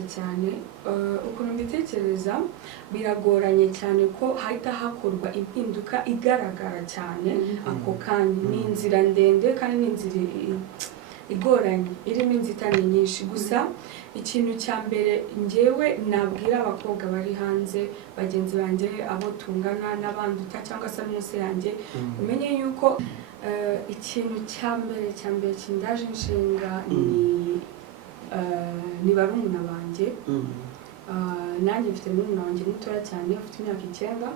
cyane ukuntu mbitekereza biragoranye cyane ko hahita hakorwa impinduka igaragara cyane ako kanya ni inzira ndende kandi ni inzira igoranye irimo inzitane nyinshi gusa ikintu cya mbere njyewe nabwira abakobwa bari hanze bagenzi banjye abo tungana n'abanduta cyangwa se munsi yanjye umenye yuko ikintu cya mbere kindaje inshinga ni barumuna banjye nanjye mfite murumuna wanjye mutoya cyane ufite imyaka 9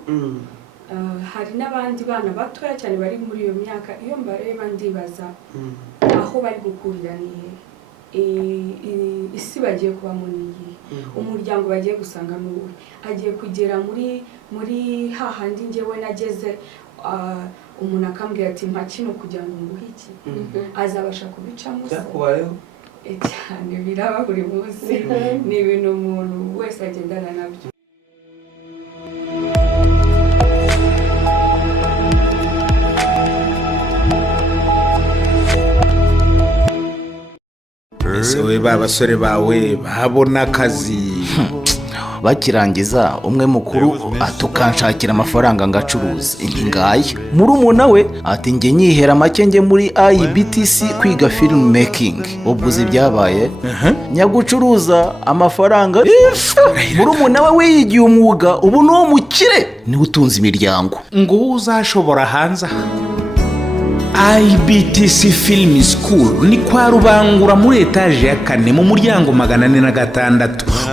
hari n'abandi bana batoya cyane bari muri iyo myaka iyo mbareba ndibaza aho bari gukurira ni isi bagiye kubamo niyi umuryango bagiye gusanga n'uwe agiye kugera muri hahandi njyewe nageze umuntu akambwira ati mpa kino kugira ngo nguhe iki azabasha kubicamo byakubayeho cyane biraba buri munsi ni ibintu umuntu wese agendana nabyo we babasore bawe babona akazi bakirangiza umwe mukuru atukanshakira amafaranga ngacuruza ingaye murumuna we ati nge nyihera make nge muri IBTC kwiga film making ubwo byabaye nyagucuruza amafaranga murumuna we wiyigiye umwuga ubu no mukire ni utunze imiryango ngo uzashobora hanze IBTC Film School ni kwa Rubangura muri etage ya 4 mu muryango 406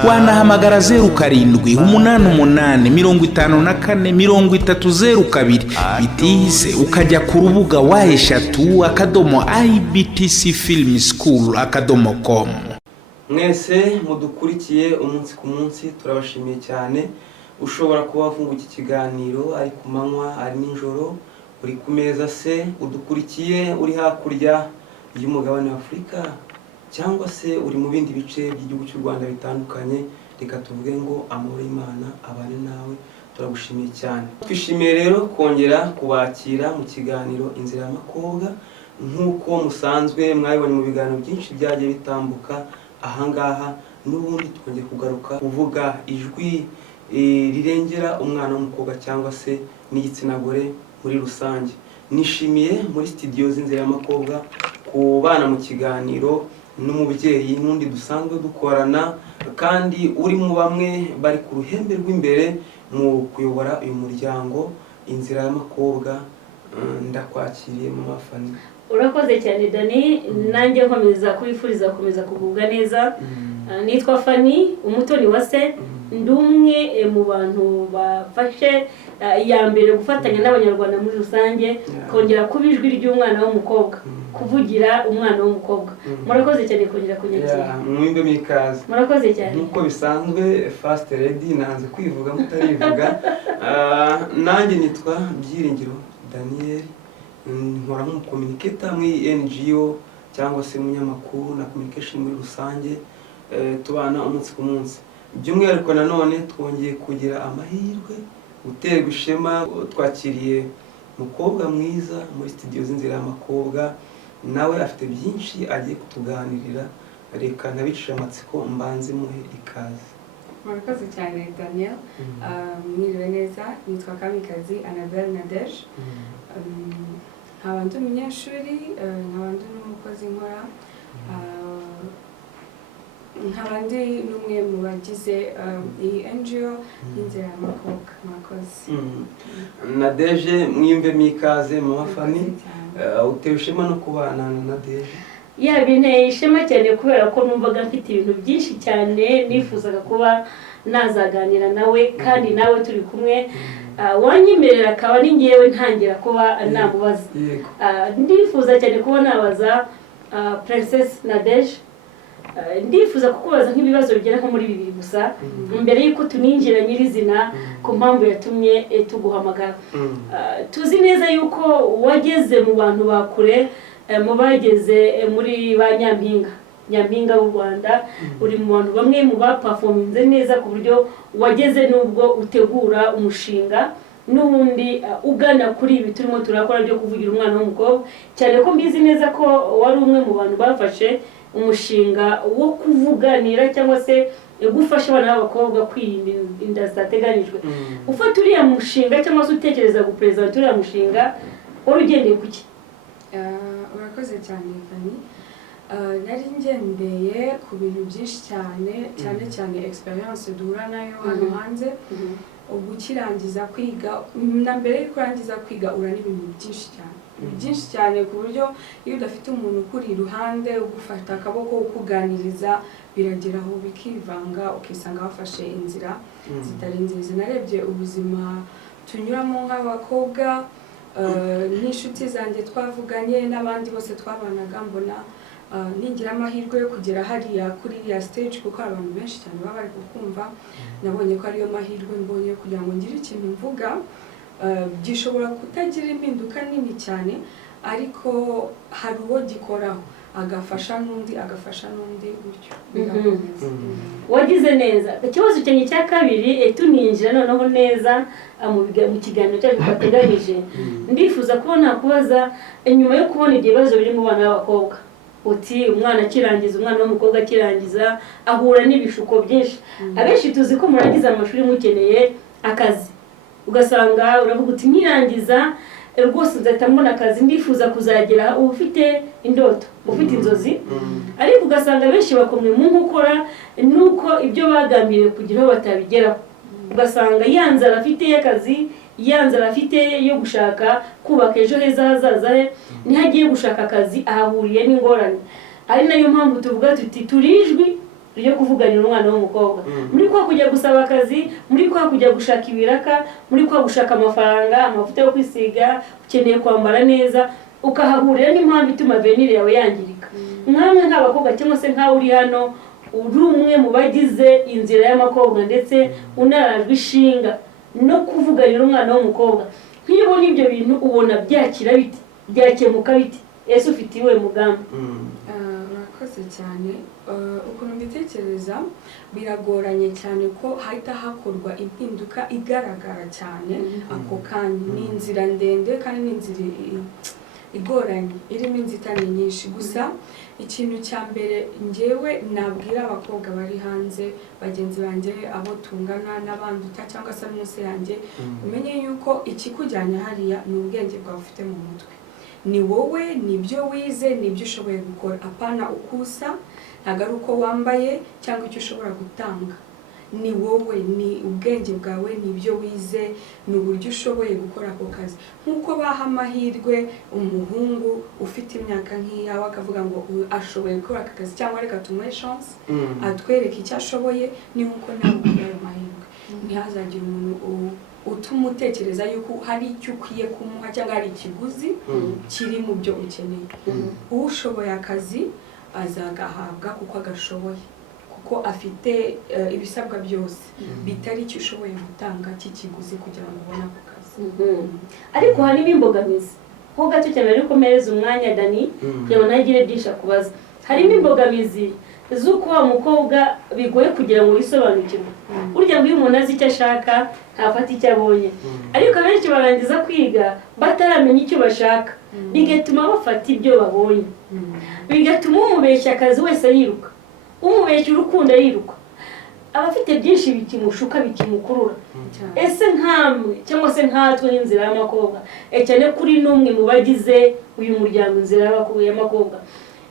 wanahamagara 0788545302 bitize ukajya ku rubuga wa eshatu @ibtcfilmschool.com. mwese mudukurikiye umunsi ku munsi turabashimiye cyane ushobora kuba wafunga iki kiganiro ari ku manywa ari nijoro uri ku meza se udukurikiye uri hakurya y'umugabane wa Afurika cyangwa se uri mu bindi bice by'igihugu cy'u Rwanda bitandukanye reka tuvuge ngo amahoro y'Imana abane nawe turagushimiye cyane twishimiye rero kongera kubakira mu kiganiro inzira y'amakobwa nk'uko musanzwe mwabibonye mu biganiro byinshi byagiye bitambuka ahangaha n'ubundi twongeye kugaruka kuvuga ijwi rirengera umwana w'umukobwa cyangwa se n'igitsina gore muri rusange nishimiye muri studio z'inzira y'amakobwa kubana mu kiganiro n'umubyeyi n'undi dusanzwe dukorana kandi uri mu bamwe bari ku ruhembe rw'imbere mu kuyobora uyu muryango inzira y'amakobwa ndakwakiriye mu mafani urakoze cyane Dani nanjye nkomeza kwifuriza gukomeza kugubwa neza nitwa Fani umutoni wa se ndumwe mu bantu bafashe ya mbere gufatanya n'abanyarwanda muri rusange kongera kubijwi ry'umwana w'umukobwa kuvugira umwana w'umukobwa murakoze cyane kongera kunyakira mwimbe mikaze murakoze cyane nkuko bisanzwe fast ready nanze kwivuga mutarivuga nanjye nitwa Byiringiro Daniel nkora nk'umucommunicator muri NGO cyangwa se umunyamakuru na communication muri rusange tubana umunsi ku munsi by'umwihariko nanone twongeye kugira amahirwe guterwa ishema twakiriye umukobwa mwiza muri studio z'inzira y'amakobwa nawe afite byinshi agiye kutuganirira reka ntabicisha amatsiko mbanze muhe ikaze murakoze cyane Daniel mwiriwe neza nitwa Kamikazi Nadege nkaba ndi umunyeshuri nkaba ndi n'umukozi nkora nkaba ndi n'umwe mu bagize iyi NGO y'inzira y'amakobwa murakoze Nadege mwimve mikaze mu mafani utewe ishema no kubana na Nadege binteye ishema cyane kubera ko numvaga mfite ibintu byinshi cyane nifuzaga kuba nazaganira nawe kandi nawe turi kumwe wanyemerera akaba ni ngewe ntangira kuba namubaza ndifuza cyane kuba nabaza Princess Nadege ndifuza kukubaza nk'ibibazo bigera nko muri 2 gusa mbere y'uko tuninjira nyirizina ku mpamvu yatumye tuguhamagara tuzi neza yuko wageze mu bantu bakure mu bageze muri ba nyampinga w'u Rwanda uri mu bantu bamwe mu baperforminze neza ku buryo wageze nubwo utegura umushinga n'ubundi ugana kuri ibi turimo turakora byo kuvugira umwana w'umukobwa cyane ko mbizi neza ko wari umwe mu bantu bafashe umushinga wo kuvuganira cyangwa se gufasha abana b'abakobwa kwirinda inda zitateganijwe. Ufata uriya mushinga cyangwa se utekereza gupresenta uriya mushinga wari ugendeye ku ki? Urakoze cyane Fanny. Nari ngendeye ku bintu byinshi cyane experience duhura nayo hano hanze. Ubu kirangiza kwiga na mbere y'uko urangiza kwiga urana ibintu byinshi cyane ku buryo iyo udafite umuntu ukuri iruhande ugufata akaboko ukuganiriza birageraho bikivanga ukisanga wafashe inzira zitari nziza. Narebye ubuzima tunyuramo nk'abakobwa n'inshuti zanjye twavuganye n'abandi bose twabanaga, mbona ningira amahirwe yo kugera hariya kuri ya stage kuko abantu benshi cyane baba bari kukumva. Nabonye ko ariyo mahirwe mbonye kugira ngo ngire ikintu mvuga. Gishobora kutagira impinduka nini cyane ariko hari uwo gikoraho agafasha n'undi gutyo bigakomeza. Wagize neza. Ikibazo cyanjye cya kabiri tuninjira noneho neza mu kiganiro cyacu twateganyije, ndifuza kubona kubaza nyuma yo kubona ibyo bibazo biri mu bana b'abakobwa, uti umwana akirangiza, umwana w'umukobwa akirangiza ahura n'ibishuko byinshi. Abenshi tuzi ko murangiza amashuri mukeneye akazi, ugasanga uravuga uti nkirangiza rwose nzahita mbona akazi, ndifuza kuzagera ufite indoto, ufite inzozi, ariko ugasanga benshi bakomeye mu gukora nuko ibyo bagambiriye kugira batabigeraho. Ugasanga yanzara afite y'akazi, yanzara afite yo gushaka kubaka ejo heza hazaza he, ntihagiye gushaka akazi ahahuriye n'ingorane. Ari nayo mpamvu tuvuga tuti turijwi ryo kuvuganira umwana w'umukobwa. Muri kwa kujya gusaba akazi, muri kwa kujya gushaka ibiraka, muri kwa gushaka amafaranga, amavuta yo kwisiga, ukeneye kwambara neza, ukahahurira n'impamvu ituma venire yawe yangirika. Nkamwe nk'abakobwa cyangwa se nkawe uri hano uri umwe mu bagize inzira y'amakobwa ndetse unarajwe ishinga no kuvuganira umwana w'umukobwa, nk'iyo ubona ibyo bintu ubona byakira biti, byakemuka biti, ese ufite iwe mugambi? Urakoze cyane. Ukuntu mbitekereza biragoranye cyane ko hahita hakorwa impinduka igaragara cyane ako kanya. Ni inzira ndende kandi ni inzira igoranye irimo inzitane nyinshi. Gusa ikintu cya mbere njyewe nabwira abakobwa bari hanze bagenzi banjye, abo tungana n'abanduta cyangwa se munsi yanjye, umenye yuko ikikujyanye hariya ni ubwenge bwawe ufite mu mutwe. Ni wowe, nibyo wize, nibyo ushoboye gukora. Apana ukusa, ntabwo ari uko wambaye cyangwa icyo ushobora gutanga. Ni wowe, ni ubwenge bwawe, nibyo wize, ni uburyo ushoboye gukora ako kazi. Nk'uko baha amahirwe umuhungu ufite imyaka nk'iyawe akavuga ngo ashoboye gukora aka kazi cyangwa reka tumuhe chance atwereke icyo ashoboye, ni nk'uko nawe ukora ayo mahirwe. Ntihazagire umuntu utuma utekereza yuko hari icyo ukwiye kumuha cyangwa hari ikiguzi kiri mu byo ukeneye. Ushoboye akazi azagahabwa kuko agashoboye, kuko afite ibisabwa byose, bitari icyo ushoboye gutanga cy'ikiguzi kugira ngo ubone ako kazi. Ariko harimo imbogamizi ho gato cyane, ariko mereza umwanya Dani kugira ngo nagire byinshi akubaza. Harimo imbogamizi z'uko wa mukobwa bigoye kugira ngo yisobanukirwe. Burya ngo iyo umuntu azi icyo ashaka ntafata icyo abonye, ariko abenshi barangiza kwiga bataramenya icyo bashaka, bigatuma bafata ibyo babonye, bigatuma umubeshya akazi wese yiruka, umubeshya urukundo yiruka. Abafite byinshi bikimushuka bikimukurura. Ese nkamwe cyangwa se nkatwe n'inzira y'amakobwa, cyane kuri n'umwe mu bagize uyu muryango inzira y'amakobwa,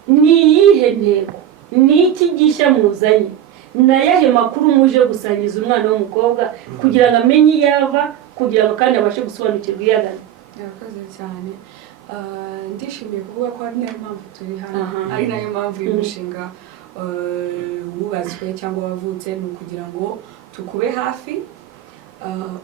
ni iyihe ntego, ni iki gishya muzanye, nayahe makuru muje gusangiza umwana w'umukobwa kugira ngo amenye yava, kugira ngo kandi abashe gusobanukirwa iyagana? Yakoze cyane. Ndishimiye kuvuga ko ari nayo mpamvu turi hano, ari nayo mpamvu uyu mushinga wubaswe cyangwa wavutse, ni ukugira ngo tukube hafi.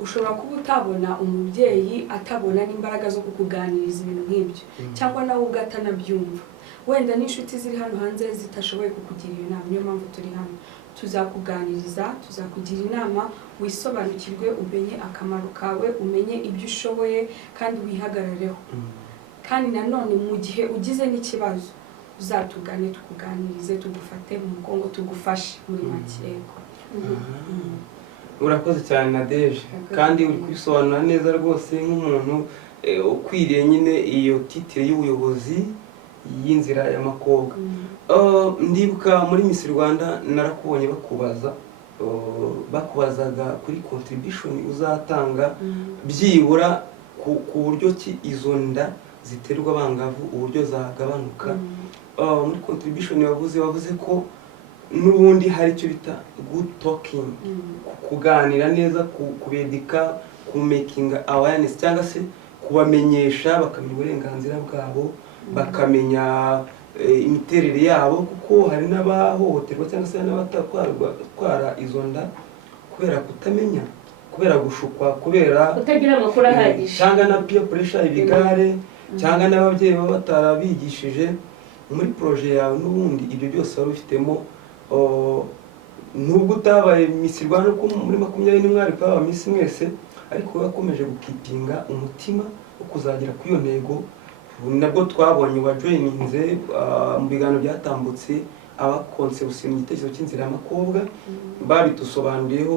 Ushobora kuba utabona umubyeyi atabona n'imbaraga zo kukuganiriza ibintu nk'ibyo, cyangwa nawe ubwo atanabyumva, wenda n'inshuti ziri hano hanze zitashoboye kukugirira inama. Niyo mpamvu turi hano, tuzakuganiriza, tuzakugira inama, wisobanukirwe, umenye akamaro kawe, umenye ibyo ushoboye kandi wihagarareho. Kandi nanone mu gihe ugize n'ikibazo uzatugane tukuganirize, tugufate mu mugongo, tugufashe muri make. Urakoze cyane Nadege, kandi uri kubisobanura neza rwose nk'umuntu ukwiriye nyine iyo titire y'ubuyobozi y'inzira y'amakobwa. Ndibuka muri Miss Rwanda narakubonye bakubaza bakubazaga kuri contribution uzatanga byibura ku buryo ki izo nda ziterwa abangavu uburyo zagabanuka. Muri contribution bavuze ko n'ubundi hari icyo bita good talking, kuganira neza, kubedika, ku making awareness cyangwa se kubamenyesha bakamenya uburenganzira bwabo, bakamenya imiterere yabo, kuko hari n'abahohoterwa cyangwa se n'abatatwara izo nda kubera kutamenya, kubera gushukwa, kubera kutagira amakuru ahagije, cyangwa na peer pressure, ibigare, cyangwa n'ababyeyi baba batarabigishije. Muri projet yawe n'ubundi ibyo byose wari ufitemo, nubwo utabaye Miss Rwanda ko muri 20 mwari kwa Miss mwese, ariko wakomeje gukipinga umutima wo kuzagira ku iyo ntego. Nabwo twabonye wajoyininze mu biganiro byatambutse abakonse gusinya igitekerezo cy'inzira y'amakobwa, babitusobanuriyeho,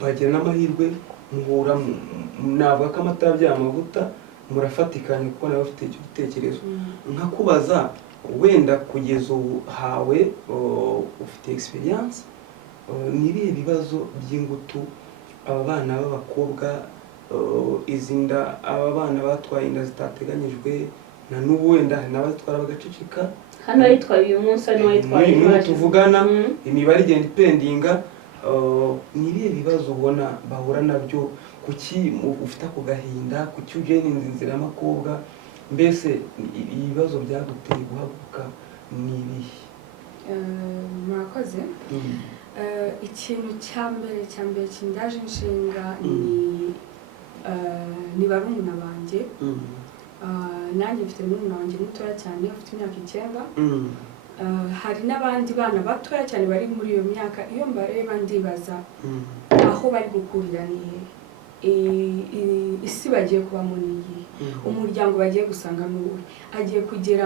bagira n'amahirwe muhura, navuga ko amatara by'amavuta murafatikanye kuko nawe ufite icyo gitekerezo. Nkakubaza wenda kugeza ubu hawe ufite experience, nibihe bibazo by'ingutu aba bana b'abakobwa izinda, aba bana batwaye inda zitateganyijwe, na n'ubu wenda n'abatwara bagacicika, hano yitwaye uyu munsi, hano yitwaye uyu tuvugana, imibare igenda ipendinga. Nibihe bibazo ubona bahura nabyo? Kuki ufite ako gahinda? Kuki uje n'inzira y'amakobwa? Mbese ibibazo byaguteye guhaguruka nibihe? Murakoze. Ikintu cyambere kindaje inshinga ni barumuna banjye. Nanjye mfite murumuna wanjye mutoya cyane ufite imyaka 9. Hari n'abandi bana batoya cyane bari muri iyo myaka. Iyo mbareba ndibaza aho bari gukurira isi bagiye kubamo niyi, umuryango bagiye gusanga n'uwe, agiye kugera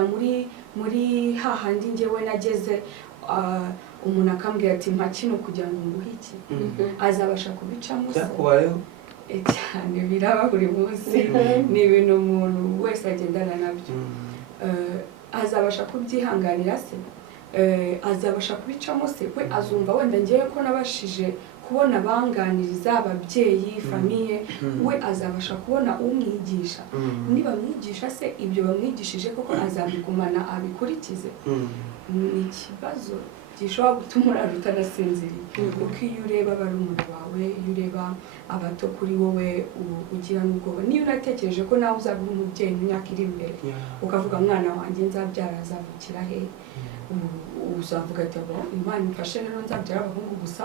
muri hahandi njyewe nageze, umuntu akambwira ati mpa kino kugira ngo nguhe iki, azabasha kubicamo se? Byakubayeho cyane, biraba buri munsi, ni ibintu umuntu wese agendana nabyo. Azabasha kubyihanganira se? Azabasha kubicamo se? We azumva wenda ngewe ko nabashije kubona banganiriza ababyeyi, famiye, we azabasha kubona umwigisha. Niba mwigisha se ibyo bamwigishije koko azabigumana abikurikize? Ni ikibazo gishobora gutuma urara utanasinziriye, kuko iyo ureba barumuna bawe, iyo ureba abato kuri wowe ugira n'ubwoba. Niyo unatekereje ko nawe uzaba umubyeyi mu myaka iri imbere, ukavuga mwana wanjye nzabyara azavukira he, uzavuga ati Imana imfashe rero nzabyara abahungu gusa,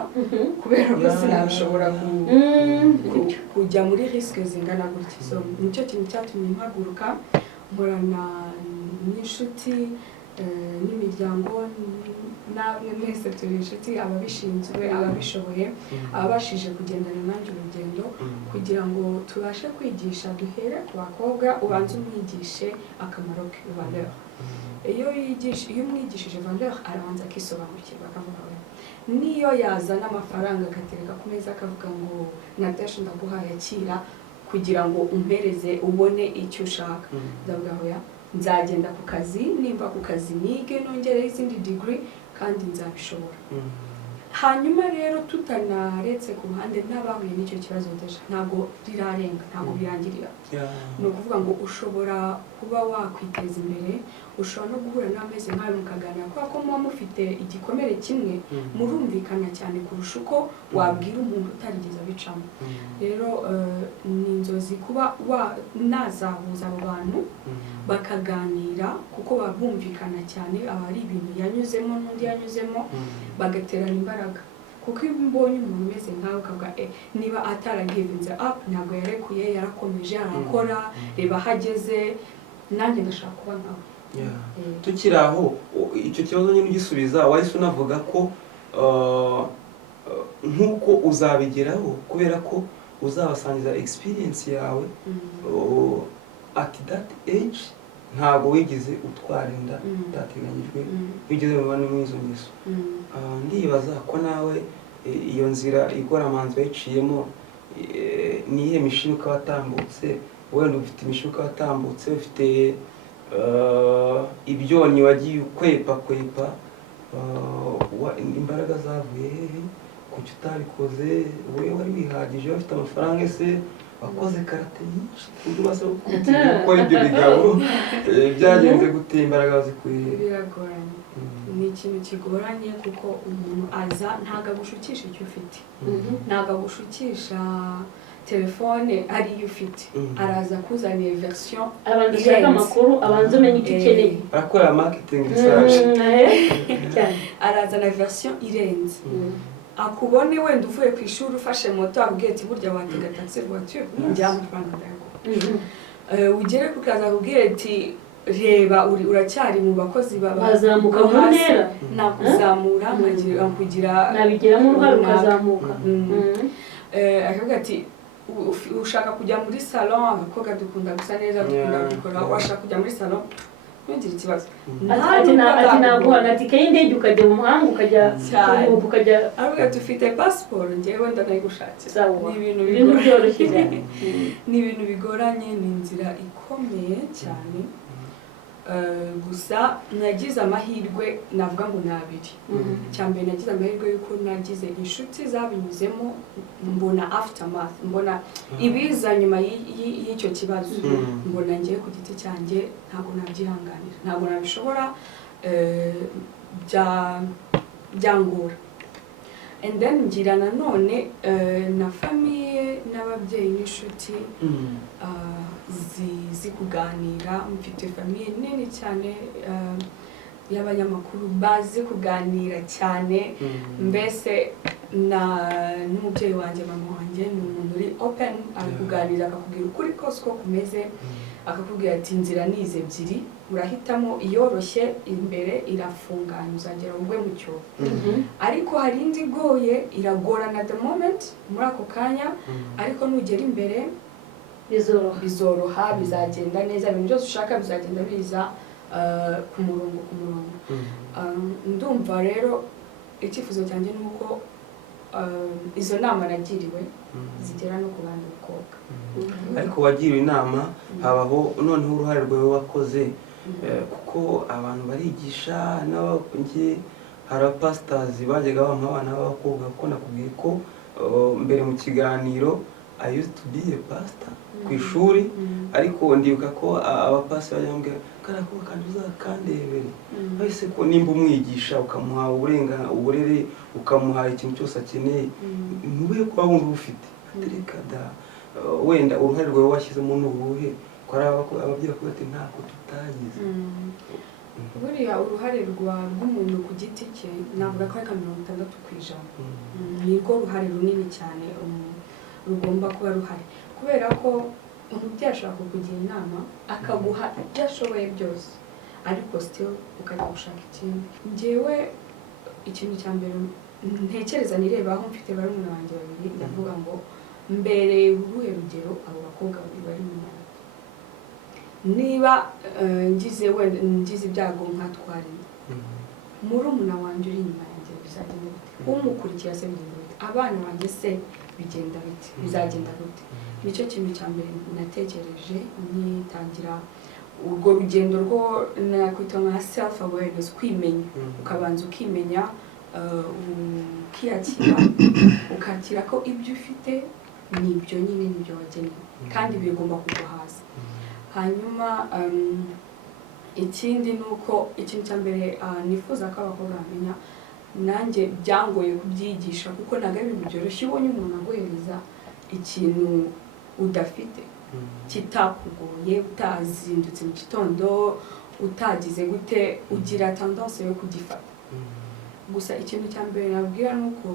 kubera ko sinabishobora kujya muri risque zingana gutya. So nicyo kintu cyatumye mpaguruka, mporana n'inshuti n'imiryango, namwe mwese turi inshuti, ababishinzwe, ababishoboye, ababashije kugendana nanjye urugendo, kugira ngo tubashe kwigisha. Duhere ku bakobwa, ubanze umwigishe akamaro ke valeur. Iyo umwigishije valeur arabanza akisobanukirwa, akavuga we niyo yazana amafaranga agatereka ku meza akavuga ngo Nadege ndaguhaye akira kugira ngo umpereze ubone icyo ushaka, ndavuga hoya nzagenda ku kazi, nimba ku kazi nige nongereho izindi degree kandi nzabishobora. Hanyuma rero tutanaretse ku ruhande n'abahuye n'icyo kibazo deja ntabwo rirarenga, ntabwo birangirira. Ni ukuvuga ngo ushobora kuba wakwiteza imbere, ushobora no guhura n'ameze nk'ayo mukaganira, kubera ko muba mufite igikomere kimwe, murumvikana cyane kurusha uko wabwira umuntu utarigeze abicamo. Rero ni inzozi kuba nazahuza abo bantu bakaganira, kuko babumvikana cyane, aba ari ibintu yanyuzemo n'undi yanyuzemo, bagaterana imbaraga. Kuko iyo mbonye umuntu umeze nkawe ukavuga niba ataragivinze up, ntabwo yarekuye, yarakomeje arakora, reba hageze, nanjye ndashaka kuba nkawe. Tukiri aho, icyo kibazo nyine ugisubiza, wahise unavuga ko nk'uko uzabigeraho kubera ko uzabasangiza experience yawe at that age, ntabwo wigeze utwara inda utateganyijwe, wigeze mubana n'izo ngeso. Ndibaza ko nawe iyo nzira igoramanzi wayiciyemo, nihe mishinuka watambutse? Wenda ufite imishinuka watambutse, ufite ibyonyi wagiye ukwepa, imbaraga zavuye hehe kuki utabikoze wowe wari wihagije bafite amafaranga ese wakoze karate nyinshi kuburyo ubasha gukora ibyo bigabo byagenze gute imbaraga bazikuye biragoranye ni ikintu kigoranye kuko umuntu aza ntago agushukisha icyo ufite ntago agushukisha telefone ariyo ufite araza kuzaniye version abantu bashaka amakuru abanza umenye icyo ukeneye arakora marketing research arazana version irenze akubone wenda uvuye ku ishuri ufashe moto akubwiye ati burya watega taxi voiture njya amafaranga ndayaguha ugere ku kazi akubwiye ati reba uracyari mu bakozi bazamuka mu ntera nakuzamura kugira nabigiramo uruhare ukazamuka akavuga ati ushaka kujya muri salon abakobwa dukunda gusa neza dukunda gukora washaka kujya muri salon ntugire ikibazo ati naguha na tike y'indege ukajya mu mahanga ukajya aravuga ati ufite passport njyewe ndanayigushakira ni ibintu byoroshye ni ibintu bigoranye ni inzira ikomeye cyane gusa nagize amahirwe navuga ngo ni abiri cyambere nagize amahirwe yuko nagize inshuti zabinyuzemo mbona aftermath mbona ibiza nyuma y'icyo kibazo mbona ngiye ku giti cyanjye ntabwo nabyihanganira ntabwo nabishobora byangora and then ngira nanone na famiye n'ababyeyi n'inshuti zizi kuganira mfite famiye nini cyane y'abanyamakuru bazi kuganira cyane mbese n'umubyeyi wanjye mama wanjye ni umuntu uri open ari kuganira akakubwira ukuri kose uko kumeze akakubwira ati inzira ni izi ebyiri urahitamo iyoroshye imbere irafunganye uzagera ugwe mu cyobo ariko hari indi igoye iragorana the moment muri ako kanya ariko nugera imbere bizoroha bizagenda neza ibintu byose ushaka bizagenda biza ku murongo ndumva rero icyifuzo cyanjye ni uko izo nama nagiriwe zigera no ku bandi bakobwa ariko wagiriwe inama habaho noneho uruhare rwawe wakoze kuko abantu barigisha n'abakungi hari abapasitazi bajyaga bamuha abana b'abakobwa kuko nakubwiye ko mbere mu kiganiro I used to be a pastor ku ishuri ariko ndibuka ko abapasiteri bajyambwira karakuba kandi uzakandebere bahise ko nimba umwigisha ukamuha uburere ukamuha ikintu cyose akeneye ntube kuba wumva ufite atereka da wenda uruhare rwawe washyizemo n'ubuhe ko ari ababyeyi bakubwira ati ntako tutagize buriya uruhare rw'umuntu ku giti cye navuga ko ari 60% ni rwo ruhare runini cyane rugomba kuba ruhari kubera ko umubyeyi ashobora kukugira inama akaguha ibyo ashoboye byose ariko still ukajya gushaka ikindi njyewe ikintu cya mbere ntekereza nireba aho mfite barumuna banjye babiri ndavuga ngo mbere uruhe rugero abo bakobwa bari mu mwana niba ngize ibyago nkatwara murumuna wanjye uri inyuma yanjye bizagenda bite umukurikira se bigenda bite abana banjye se bigenda bite bizagenda gute nicyo kintu cya mbere natekereje nitangira urwo rugendo rwo nakwita nka self awareness kwimenya ukabanza ukimenya ukiyakira ukakira ko ibyo ufite nibyo nyine nibyo wagenewe kandi bigomba kuguhaza hanyuma ikindi nuko ikintu cya mbere nifuza ko abakobwa bamenya nanjye byangoye kubyigisha kuko ntabwo ari ibintu byoroshye ubonye umuntu aguhereza ikintu udafite kitakugoye utazindutse mu gitondo utagize gute ugira tendance yo kugifata gusa ikintu cya mbere nabwira ni uko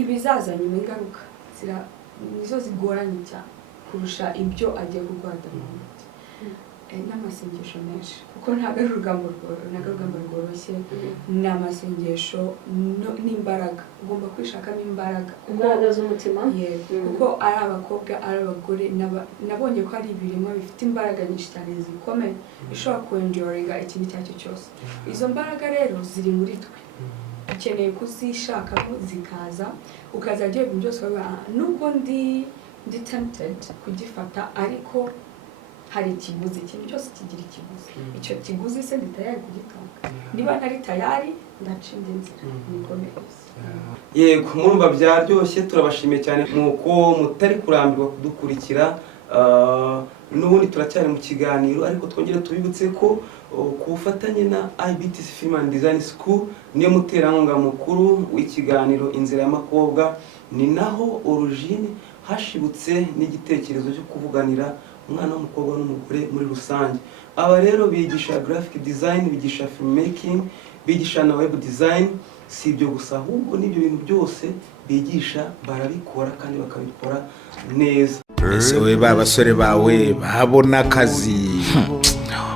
ibizaza nyuma ingaruka nizo zigoranye cyane kurusha ibyo agiye kurwara n'amasengesho menshi kuko ntabwo ari urugamba rworoshye ni amasengesho n'imbaraga ugomba kwishakamo imbaraga z'umutima kuko ari abakobwa ari abagore nabonye ko ari ibiremwa bifite imbaraga nyinshi cyane zikomeye bishobora kwenjoringa ikintu icyo ari cyo cyose izo mbaraga rero ziri muri twe ukeneye kuzishakamo zikaza ukazajya ibintu byose nubwo ndi tempted kugifata ariko hari ikiguzi, ikintu cyose kigira ikiguzi. Icyo kiguzi se ndi tayari kugitanga. Niba ntari tayari ndacinda inzira. Yego, murumva byaryoshye, turabashimiye cyane nuko mutari kurambirwa kudukurikira. N'ubundi turacyari mu kiganiro, ariko twongere tubibutse ko ku bufatanye na IBTC Film and Design School niyo muterankunga mukuru w'ikiganiro Inzira y'Amakobwa, ni naho origine hashibutse n'igitekerezo cyo kuvuganira umwana w'umukobwa n'umugore muri rusange. Aba rero bigisha graphic design, bigisha filmmaking, bigisha na web design. Si ibyo gusa, ahubwo n'ibyo bintu byose bigisha barabikora kandi bakabikora neza. Ese we basore bawe babona akazi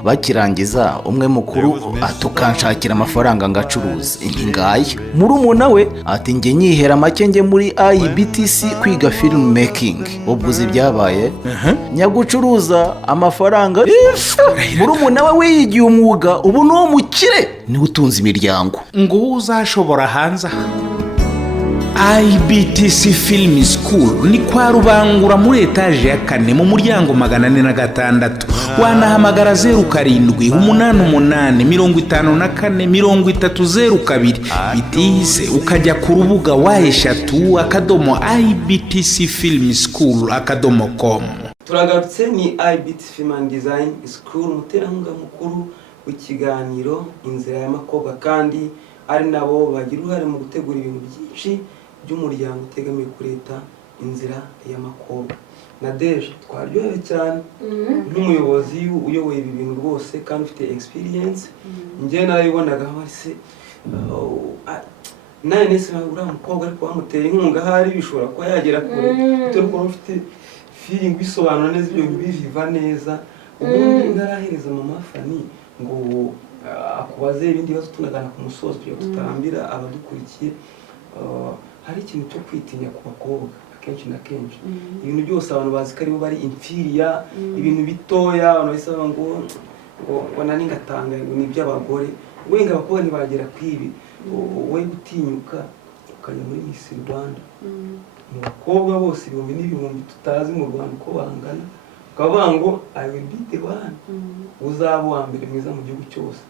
bakirangiza umwe mukuru atukanshakira amafaranga ngacuruza intingaye murumuna we ati nge nyihera make nge muri IBTC kwiga film making. Ubwo uzi byabaye nyagucuruza amafaranga murumuna we wiyigiye umwuga ubu no mukire ni utunze imiryango ngo uzashobora hanze. IBTC Film School ni kwa Rubangura muri etaje ya 4 mu muryango 406. Wanahamagara 0788554302 bitize ukajya ku rubuga wa3.ibtcfilmschool.com. Turagarutse ni IBTC Film and Design School, muterankunga mukuru w'ikiganiro Inzira y'Amakobwa, kandi ari nabo bagira uruhare mu gutegura ibintu byinshi by'umuryango utegamiye kuri leta Inzira y'Amakobwa. Nadege, twaryohewe cyane nk'umuyobozi uyoboye ibi bintu rwose kandi ufite experience. Njye narayibonaga hose naye nese uriya mukobwa ariko bamuteye inkunga hari bishobora kuba yagera kure, bitewe n'uko ufite feeling bisobanura neza ibyo biviva neza. Ubundi ngarahereza mama Fani ngo akubaze ibindi bibazo tunagana ku musozo kugira tutarambira abadukurikiye. Hari ikintu cyo kwitinya ku bakobwa akenshi na kenshi. Ibintu byose abantu bazi ko aribo bari inferior, ibintu bitoya abantu basaba ngo nani ngatanga ni iby'abagore, wenga abakobwa ntibagera kwibi. Wowe gutinyuka ukajya muri Miss Rwanda, mu bakobwa bose ibihumbi n'ibihumbi tutazi mu Rwanda uko bangana, ukavuga ngo I will be the one, uzaba wa mbere mwiza mu gihugu cyose.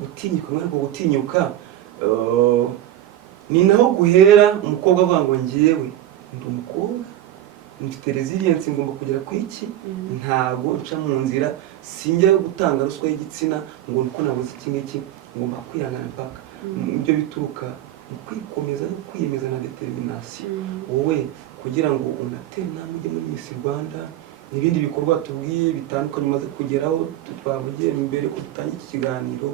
Gutinyuka ariko gutinyuka ni naho guhera umukobwa avuga ngo ngiyewe ndi umukobwa, mfite resilience, ngomba kugera ku iki, ntago nca mu nzira, sinjya gutanga ruswa y'igitsina ngo nuko nabuze iki ngiki, ngomba kwihangana mpaka. Ibyo bituruka mu kwikomeza no kwiyemeza na determination. Wowe kugira ngo unatere namwe ujye muri Miss Rwanda n'ibindi bikorwa tubwiye bitandukanye umaze kugeraho, twavugiye imbere ko dutangira iki kiganiro,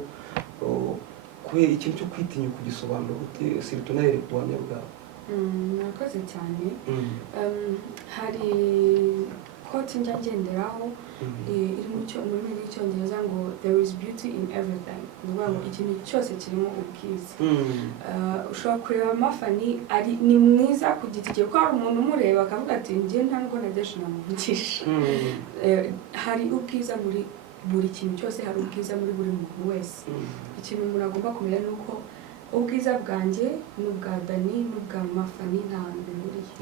kubera ikintu cyo kwitinya kugisobanura gute siritonere ubuhamya bwawe? Murakoze cyane. Hari quote njya ngenderaho iri mu rurimi rw'icyongereza ngo there is beauty in everything. Ni ukuvuga ngo ikintu cyose kirimo ubwiza. Ushobora kureba Mafani ni mwiza ku giti cye, kuko hari umuntu umureba akavuga ati njye nta nubwo Nadege namuvugisha. Hari ubwiza muri buri kintu cyose, hari ubwiza muri buri muntu wese. Ikintu umuntu agomba kumenya ni uko ubwiza bwanjye n'ubwa Dani n'ubwa Mafani nta hantu bihuriye.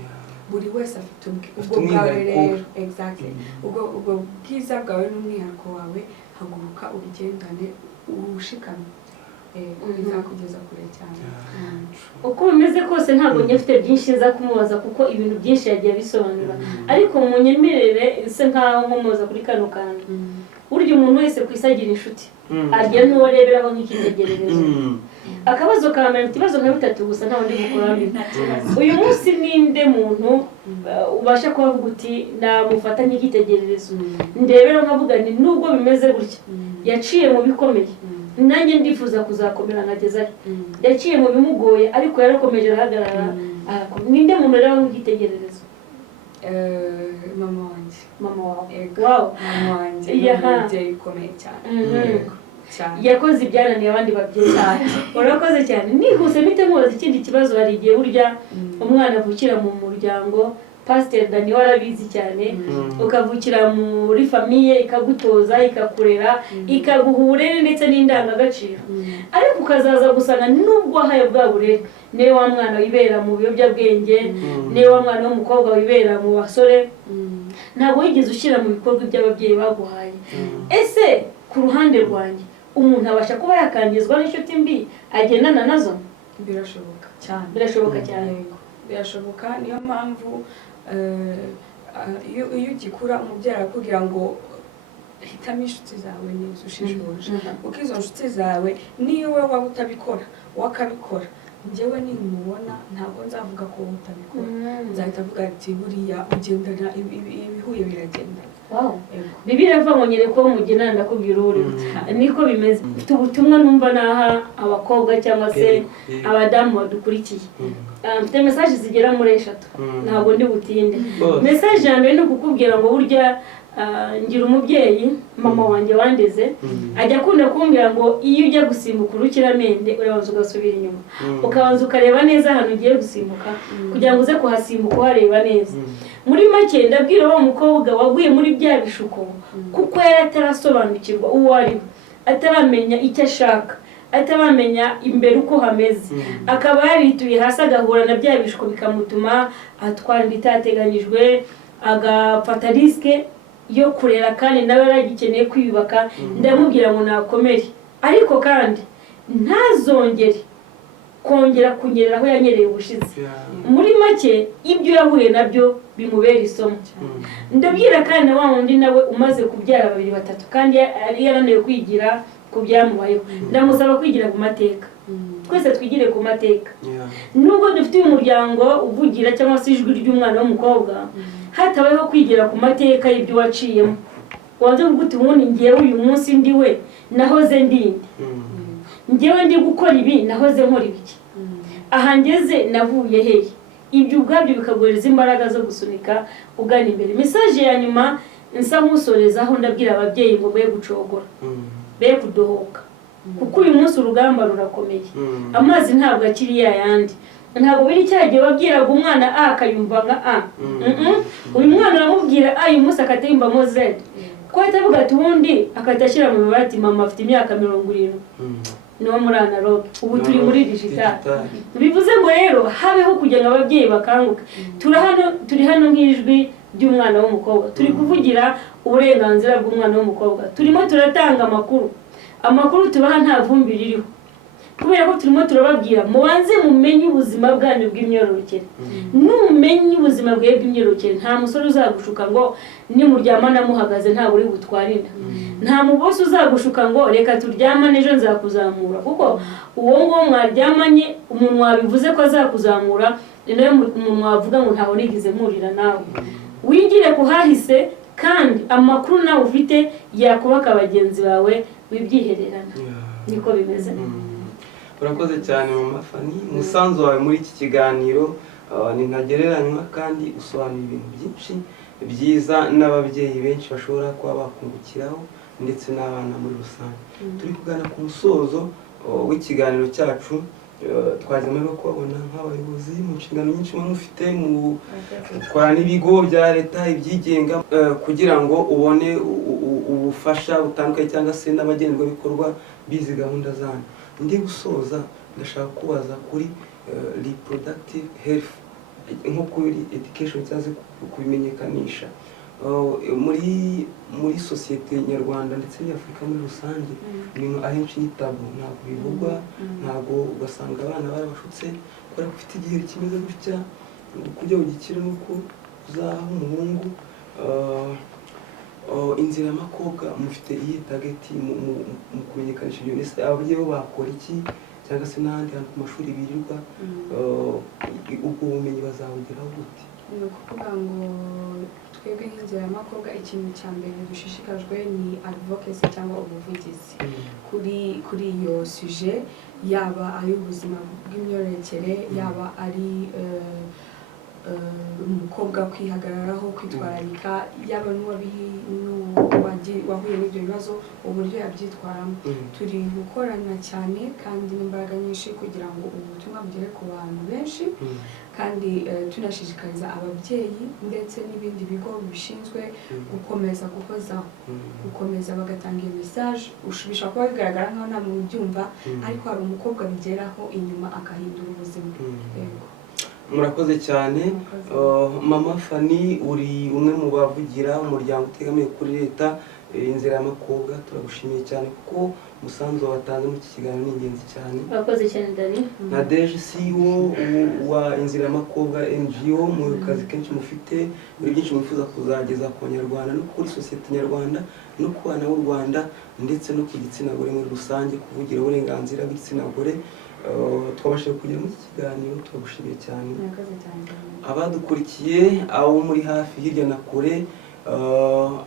Buri wese afite ubwo bwawe rero. Exactly. Ubwo bwiza bwawe n'umwihariko wawe, haguruka ubigendane ushikame. Bizakugeza kure cyane. Uko bimeze kose ntabwo nyafite byinshi nza kumubaza kuko ibintu byinshi yagiye bisobanura, ariko mu nyemerere se nkaho nkomoza kuri kano kantu. Urya umuntu wese kwisagira inshuti agiye n'uwareberaho nk'ikitegererezo. Akabazo kamera ikibazo nka bitatu gusa nta wundi mukorana. Uyu munsi ninde muntu ubasha kuvuga uti namufata nk'ikitegererezo, ndebera nkavuga ni nubwo bimeze gutya yaciye mu bikomeye, nanjye ndifuza kuzakomera nkagezayo. Yaciye mu bimugoye ariko yarakomeje arahagarara. Ninde muntu rero nk'ikitegererezo? Mama wanjye. Mama wawe. Wow. Mama wanjye ni ikomeye cyane. Yakoze ibyananiye abandi babyeyi. Urakoze cyane. Nihuse mitemubaza ikindi kibazo. Hari igihe burya umwana avukira mu muryango, Pastor Dani warabizi cyane, ukavukira muri famiye ikagutoza, ikakurera, ikaguhure ndetse n'indangagaciro. Ariko ukazaza gusanga nubwo haye bwa burere, ne wa mwana wibera mu biyobyabwenge, ne wa mwana w'umukobwa wibera mu basore, ntabwo wigeze ushyira mu bikorwa iby'ababyeyi baguhaye. Ese ku ruhande rwanjye umuntu abasha kuba yakangizwa n'inshuti mbi agendana nazo? Birashoboka cyane. Birashoboka cyane. Birashoboka, niyo mpamvu iyo ugikura umubyeyi arakubwira ngo hitamo inshuti zawe neza ushishoje, kuko izo nshuti zawe niyo wowe waba utabikora wakabikora, njyewe nimubona ntabwo nzavuga ko utabikora, nzahita avuga ati buriya ugendana ibihuye biragenda. Bibiliya ivuga ngo nyereko mugenana ndakubwira uri. Niko bimeze. Mfite ubutumwa numva naha abakobwa cyangwa se abadamu badukurikiye. Mfite message zigera muri 3, ntabwo ndi butinde. Message ya mbere ni ukukubwira ngo burya ngira umubyeyi mama wanjye wandeze ajya akunda kumbwira ngo iyo ujya gusimbuka urukiramende urabanza ugasubira inyuma ukabanza ukareba neza ahantu ugiye gusimbuka kugira ngo uze kuhasimbuka uhareba neza. Muri make ndabwira wa mukobwa waguye muri bya bishuko kuko yari atarasobanukirwa uwo ari we, ataramenya icyo ashaka, ataramenya imbere uko hameze, akaba yarituye hasi agahura na bya bishuko bikamutuma atwara ibitateganyijwe, agafata riske yo kurera kandi nawe yaragikeneye kwiyubaka. Ndamubwira ngo nakomere, ariko kandi ntazongere kongera kunyerera aho yanyereye ubushize. Muri make ibyo yahuye nabyo bimubera isomo. Ndabwira kandi na wa wundi nawe umaze kubyara 2 3 kandi yarananiwe kwigira ku byamubayeho, ndamusaba kwigira ku mateka. Twese twigire ku mateka. Nubwo dufite umuryango uvugira cyangwa se ijwi ry'umwana w'umukobwa, hatabayeho kwigira ku mateka y'ibyo waciyemo. Wanze uguti ubundi ngiyewe uyu munsi ndiwe nahoze ndinde. Ngiyewe ndi gukora ibi nahoze nkora ibiki. Aha ngeze navuye hehe. Ibyo ubwabyo bikaguhereza imbaraga zo gusunika ugana imbere. Message ya nyuma nsa nkusorezaho ndabwira ababyeyi ngo be gucogora, be kudohoka, kuko uyu munsi urugamba rurakomeye. Amazi ntabwo akiri yayandi. Ntabwo biri cyagiye babwiraga umwana a akayumva nka a. Uyu mwana aramubwira a uyu munsi akatayumvamo z. Ko atavuga ati ubundi akatashyira mu mibare ati mama afite imyaka 70. No muri analogue ubu turi muri digital. Bivuze ngo rero habeho kugira ngo ababyeyi bakanguke. Turi hano nk'ijwi ry'umwana w'umukobwa, turi kuvugira uburenganzira bw'umwana w'umukobwa, turimo turatanga amakuru tubaha nta vumbi ririho, kubera ko turimo turababwira mubanze mumenye ubuzima bwanyu bw'imyororokere. Numenye ubuzima bwawe bw'imyororokere nta musore uzagushuka ngo nimuryamana muhagaze nta buri gutwarinda, nta mubose uzagushuka ngo reka turyamane ejo nzakuzamura, kuko uwo ngo mwaryamanye umuntu wabivuze ko azakuzamura nayo umuntu wavuga ngo ntaho nigize murira nawe. Wigire kuhahise kandi amakuru nawe ufite yakubaka bagenzi bawe wibyihererana. Niko bimeze. Urakoze cyane mama Fani, umusanzu wawe muri iki kiganiro ni ntagereranywa kandi usobanura ibintu byinshi byiza n'ababyeyi benshi bashobora kuba bakungukiraho ndetse n'abana muri rusange. Turi kugana ku musozo w'ikiganiro cyacu, twazemera kubabona nk'abayobozi mu nshingano nyinshi mufite mu gukora n'ibigo bya leta ibyigenga kugira ngo ubone ubufasha butandukanye cyangwa se n'abagenerwabikorwa bizi gahunda zanyu. Ndi gusoza ndashaka kubaza kuri reproductive health nko kuri education cyangwa kubimenyekanisha muri societe nyarwanda ndetse n'Afrika muri rusange. Ibintu ahenshi ni tabu, ntabwo bivugwa, ntabwo ugasanga abana barabashutse kubera ko ufite igihe kimeze gutya kujya ugikira nuko uzaha umuhungu. Inzira y'amakobwa mufite iyi target mu kumenyekanisha ibyo, ese ababyeyi bo bakora iki cyangwa se n'ahandi hantu ku mashuri birirwa ubwo bumenyi bazabugeraho gute? Ni ukuvuga ngo twebwe nk'inzira y'amakobwa ikintu cya mbere dushishikajwe ni advocacy cyangwa ubuvugizi kuri iyo sujet, yaba ari ubuzima bw'imyororokere, yaba ari umukobwa kwihagararaho, kwitwararika, yaba wahuye n'ibyo bibazo uburyo yabyitwaramo. Turi gukorana cyane kandi n'imbaraga nyinshi kugira ngo ubutumwa bugere ku bantu benshi, kandi tunashishikariza ababyeyi ndetse n'ibindi bigo bishinzwe gukomeza gukomeza bagatanga iyo message. Bishobora kuba bigaragara nk'aho nta muntu ubyumva, ariko hari umukobwa bigeraho inyuma akahindura ubuzima. murakoze cyane. Mama Fanny uri umwe mu bavugira umuryango utegamiye kuri leta inzira y'amakobwa, turagushimiye cyane kuko umusanzu watanze mu iki kiganiro ni ingenzi cyane. Murakoze cyane Dani. Nadege CEO wa inzira y'amakobwa N.G.O mu kazi kenshi mufite muri byinshi mwifuza kuzageza ku Banyarwanda no kuri sosiyete nyarwanda no ku bana b'u Rwanda ndetse no ku gitsina gore muri rusange, kuvugira uburenganzira bw'igitsina gore. Twabashije kugira muri iki kiganiro, turagushimiye cyane. Abadukurikiye abo muri hafi hirya na kure,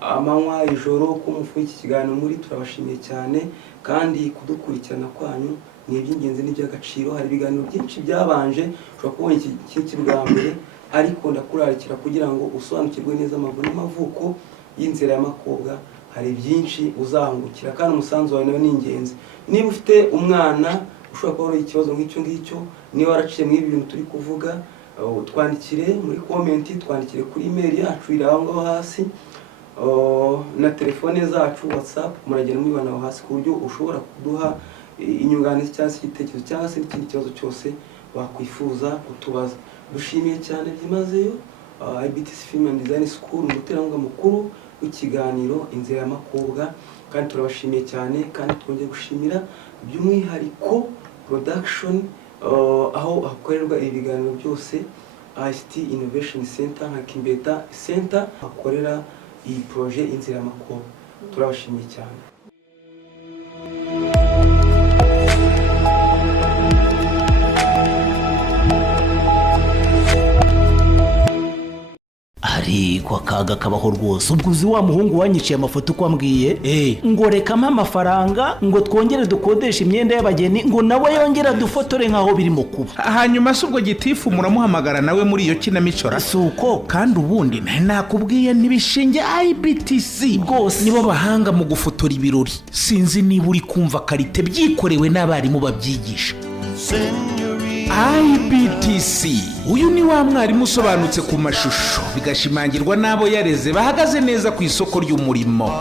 amanywa ijoro ko mufuye iki kiganiro muri, turabashimiye cyane kandi kudukurikirana kwanyu ni iby'ingenzi n'iby'agaciro. Hari ibiganiro byinshi byabanje ushobora kubona iki bwa mbere, ariko ndakurarikira kugira ngo usobanukirwe neza amavu n'amavuko y'inzira y'amakobwa. Hari byinshi uzahungukira kandi umusanzu wawe nawe ni ingenzi. Niba ufite umwana ushobora kuba ari ikibazo nk'icyo ngicyo, niba waraciye muri ibi bintu turi kuvuga, twandikire muri komenti, twandikire kuri email yacu iri aho ngaho hasi, na telefone zacu WhatsApp muragenda mubibona aho hasi, ku buryo ushobora kuduha inyunganizi cyangwa se igitekerezo cyangwa se n'ikindi kibazo cyose wakwifuza kutubaza. Dushimiye cyane byimazeyo IBTC Film and Design School, umuterankunga mukuru w'ikiganiro inzira y'amakobwa, kandi turabashimiye cyane kandi twongeye gushimira by'umwihariko production aho hakorerwa ibiganiro byose, ICT Innovation Center nka Kimbeta Center hakorera iyi projet inzira y'amakobwa. Turabashimiye cyane. ariko akaga kabaho rwose. ubwo uzi wa muhungu wanyiciye amafoto uko ambwiye ngo reka mpa amafaranga ngo twongere dukodeshe imyenda y'abageni ngo nawe yongera dufotore nk'aho birimo kuba. hanyuma se ubwo gitifu muramuhamagara nawe muri iyo kinamicora? si uko kandi ubundi nakubwiye ntibishinge IBTC rwose nibo bahanga mu gufotora ibirori. sinzi niba uri kumva karite byikorewe n'abarimu babyigisha. IBTC uyu ni wa mwarimu usobanutse ku mashusho bigashimangirwa n'abo yareze bahagaze neza ku isoko ry'umurimo.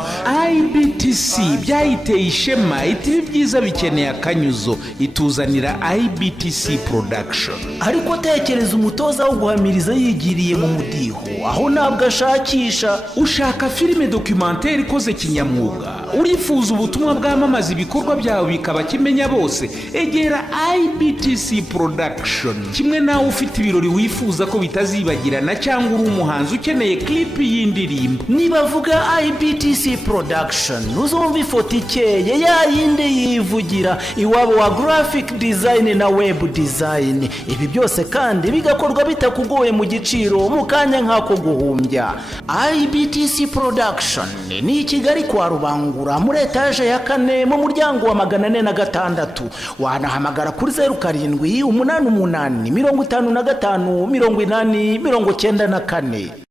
IBTC byayiteye ishema, iti byiza bikeneye akanyuzo, ituzanira IBTC production. ariko tekereza umutoza wo guhamiriza yigiriye mu mudiho, aho ntabwo ashakisha. ushaka filime documentaire ikoze kinyamwuga, urifuza ubutumwa bwamamaza ibikorwa byawe bikaba kimenya bose, egera IBTC production. kimwe nawe ufite ibirori wifuza ko bitazibagirana cyangwa uri umuhanzi ukeneye clip y'indirimbo, nibavuga IBTC production uzumva ifoto ikeye ya yindi yivugira iwabo wa graphic design na web design. ibi byose kandi bigakorwa bitakugoye mu giciro, mu kanya nk'ako guhumbya. IBTC production ni Kigali kwa Rubangura muri etaje ya 4 mu muryango wa 406. wanahamagara kuri 0788 55 80 94.